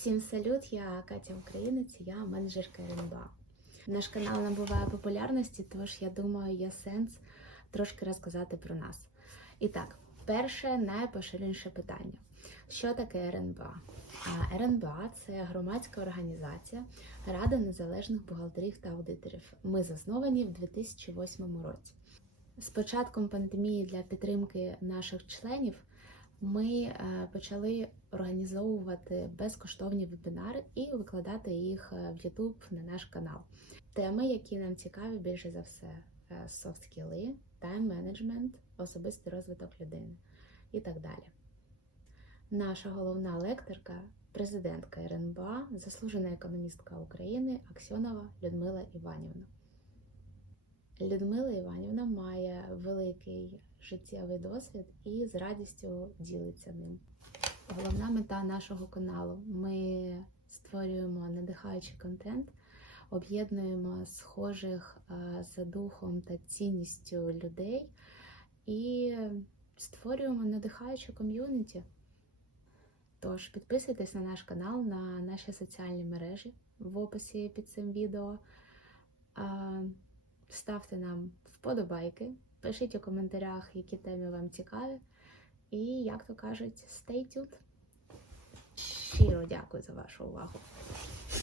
Всім салют, я Катя Українець, я менеджерка РНБА. Наш канал набуває популярності, тож я думаю, є сенс трошки розказати про нас. І так, перше найпоширеніше питання: що таке РНБА? РНБА це громадська організація Рада незалежних бухгалтерів та аудиторів. Ми засновані в 2008 році. З початком пандемії для підтримки наших членів ми е, почали організовувати безкоштовні вебінари і викладати їх е, в YouTube на наш канал. Теми, які нам цікаві, більше за все: софт скіли, тайм-менеджмент, особистий розвиток людини і так далі. Наша головна лекторка, президентка РНБА, заслужена економістка України Аксьонова Людмила Іванівна. Людмила Іванівна має великий життєвий досвід і з радістю ділиться ним. Головна мета нашого каналу: ми створюємо надихаючий контент, об'єднуємо схожих е, за духом та цінністю людей і створюємо надихаючу ком'юніті. Тож підписуйтесь на наш канал, на наші соціальні мережі в описі під цим відео. Ставте нам вподобайки, пишіть у коментарях, які теми вам цікаві. І, як то кажуть, stay tuned. Щиро дякую за вашу увагу.